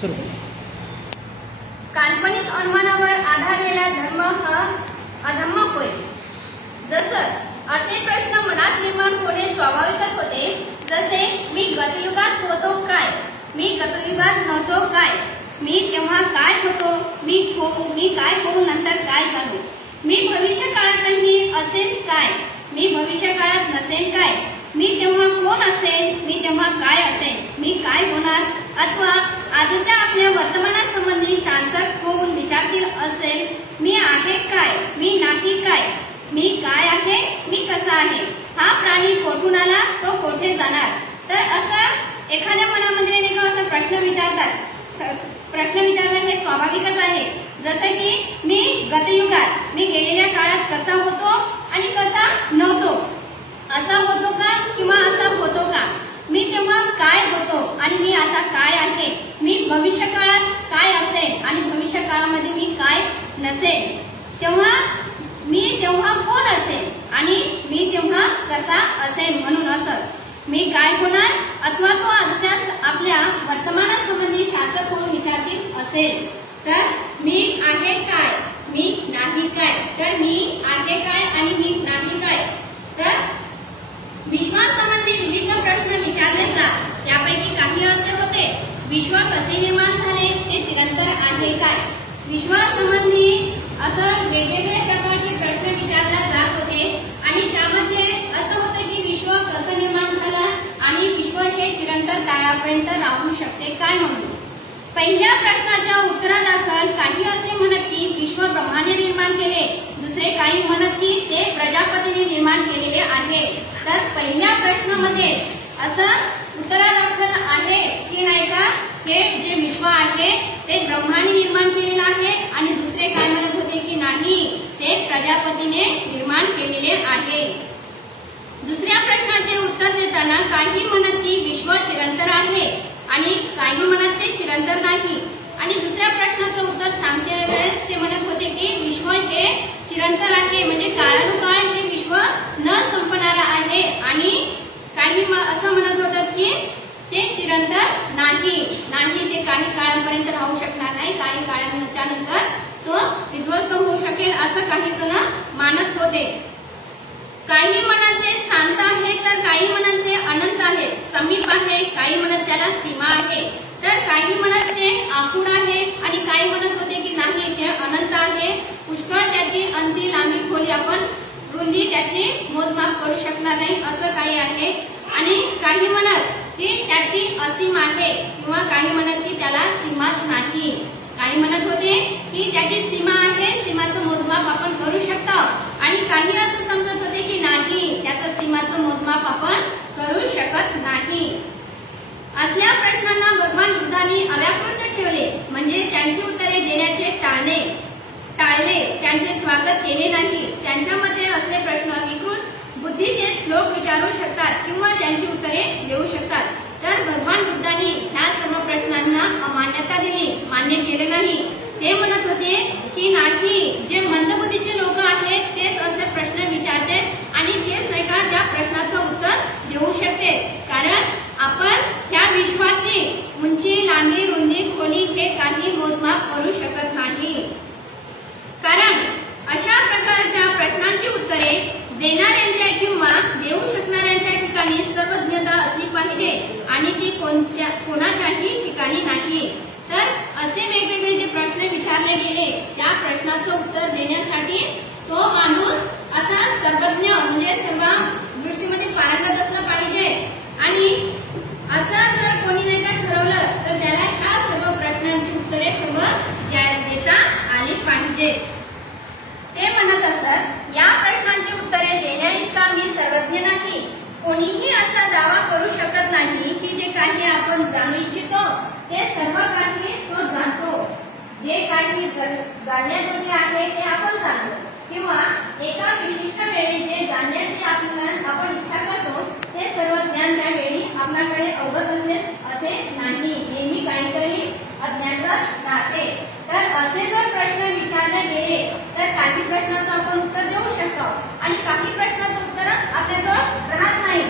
सुरू. काल्पनिक अनुमानावर आधारलेला धर्म हा अधर्म होय. जसं असे प्रश्न मनात निर्माण होणे स्वाभाविकच होते. जसे मी गतयुगात होतो काय, मी गतयुगात नव्हतो काय, मी तेव्हा काय होतो, मी काय होऊन नंतर काय झालो, मी भविष्य काळातही असेल काय, मी भविष्य काळात नसेल काय, मी तेव्हा कोण असेल, मी तेव्हा काय असेल, मी काय होणार, अथवा आजच्या आपल्या वर्तमानासंबंधी शांसक होऊन विचारतील असेल मी आहे काय, मी नाही काय, मी काय आहे, मी कसा आहे, हा प्राणी कोठून आला, तो कोठे जाणार. तर असं एखाद्या मनामध्ये नाही का असा प्रश्न विचारतात. प्रश्न विचारणं हे स्वाभाविकच आहे. जसं की मी गतयुगात, मी गेलेल्या काळात कसा होतो आणि कसा नव्हतो, असा होतो का किंवा असा होतो का, मी तेव्हा काय होतो आणि मी आता काय आहे, मी भविष्य काळात काय असेल आणि भविष्य काळामध्ये मी काय नसेल, मी तेव्हा कोण असेल आणि मी तेव्हा कसा असेल. म्हणून असं मी काय होणार अथवा तो आजच्या आपल्या वर्तमानासंबंधी शासक होऊन विचारतील असेल तर मी आहे काय, मी नाही काय. तर मी आहे काय आणि मी नाही काय. तर विश्वासंबंधी विविध प्रश्न विचारले जात. त्यापैकी काही असे होते, विश्व कसे निर्माण झाले, ते चिरंतर आहे काय. विश्वासंबंधी असं वेगवेगळ्या प्रकारचे प्रश्न विचारले जात होते आणि त्यामध्ये असं होतं की विश्व कसं निर्माण झालं आणि विश्व हे चिरंतर काळापर्यंत राहू शकते काय. म्हणून पहिल्या प्रश्नाच्या उत्तरादाखल काही असे म्हणत की विश्व ब्रह्माने निर्माण केले, दुसरे काही म्हणत की ते प्रजापतीने निर्माण केलेले आहे. तर पहिल्या प्रश्नामध्ये असं उत्तरादाखल आहे की नाही का, हे जे विश्व आहे ते ब्रह्माने निर्माण केलेलं आहे आणि दुसरे काय म्हणत होते की नाही, ते प्रजापतीने निर्माण केलेले आहे. दुसऱ्या प्रश्नाचे उत्तर देताना काही म्हणत की विश्व चिरंतर आहे आणि काही म्हणत ते चिरंतर नाही. आणि दुसऱ्या प्रश्नाचं उत्तर सांगते वेळेस ते म्हणत होते की विश्व हे चिरंतर आहे, म्हणजे काळानुकाळ हे विश्व न संपणारा आहे. आणि काही असं म्हणत होतं की ते चिरंतर नाही, ते काही काळापर्यंत राहू शकणार नाही, काही काळाच्या नंतर तो विध्वस्त होऊ शकेल असं काही जण मानत होते. काही म्हणत ते शांत आहे तर काही म्हणत ते अनंत आहे, समीप आहे, काही म्हणत त्याला सीमा आहे, तर काही म्हणत ते आखूड आहे आणि काही म्हणत होते की नाही ते अनंत आहे, पुष्कळ त्याची अंती लांबी खोली आपण रुंदी त्याची मोजमाप करू शकणार नाही असं काही आहे. आणि काही म्हणत की त्याची असीम आहे किंवा काही म्हणत की त्याला सीमाच नाही. काही म्हणत होते की त्याची सीमा आहे, सीमाचं मोजमाप आपण करू शकतो आणि काही असं समजत होते की नाही, त्याचं सीमाचं मोजमाप आपण करू शकत नाही. असल्या प्रश्नांना भगवान बुद्धांनी अव्याकृत ठेवले, म्हणजे त्यांची उत्तरे देण्याचे टाळले, त्यांचे स्वागत केले नाही. त्यांच्यामध्ये असले प्रश्न विकृत बुद्धीचे श्लोक विचारू शकतात किंवा त्यांची उत्तरे देऊ शकतात. तर भगवान बुद्धांनी ह्या सर्व प्रश्नांना अमान्यता दिली, मान्य केले नाही. ते म्हणत होते की नाही, जे मंदबुद्धीचे लोक आहेत तेच असे प्रश्न विचारतात आणि तेच नाही का त्या प्रश्नाचं उत्तर देऊ शकते. कारण आपण त्या विश्वाची उंची, लांबी, रुंदी, खोली हे काही मोजमाप करू शकत नाही. कारण अशा प्रकारच्या प्रश्नांची उत्तरे देणाऱ्यांच्या किंवा देऊ शकणाऱ्यांच्या ठिकाणी सर्वज्ञता असली पाहिजे आणि ती कोणाच्याही ठिकाणी नाही. तर असे वेगवेगळे जे प्रश्न विचारले गेले त्या प्रश्नाचं उत्तर देण्यासाठी तो माणूस असा सर्वज्ञ म्हणजे सर्व दृष्टीमध्ये पारंगत असला पाहिजे. आणि असं जर कोणी नाही का ठरवलं तर त्याला ह्या सर्व प्रश्नांची उत्तरे सर्व देता आली पाहिजे. ते म्हणत असत, या प्रश्नांची उत्तरे देण्या इतका मी सर्वज्ञ नाही. कोणीही असा दावा करू शकत नाही की जे काही आपण जाणू इच्छितो ते सर्व काही तो जाणतो. जे काही जाणण्याजोगे आहे ते आपण जाणतो किंवा एका विशिष्ट वेळी जे जाणण्याची आपण इच्छा करतो ते सर्व ज्ञान त्यावेळी आपल्याकडे अवगत असे नाही. नेहमी काहीतरी अज्ञातच राहते. तर असे जर प्रश्न विचारले गेले तर काही प्रश्नाचं आपण उत्तर देऊ शकतो आणि काही प्रश्नाचं उत्तर आपल्याजवळ राहत नाही.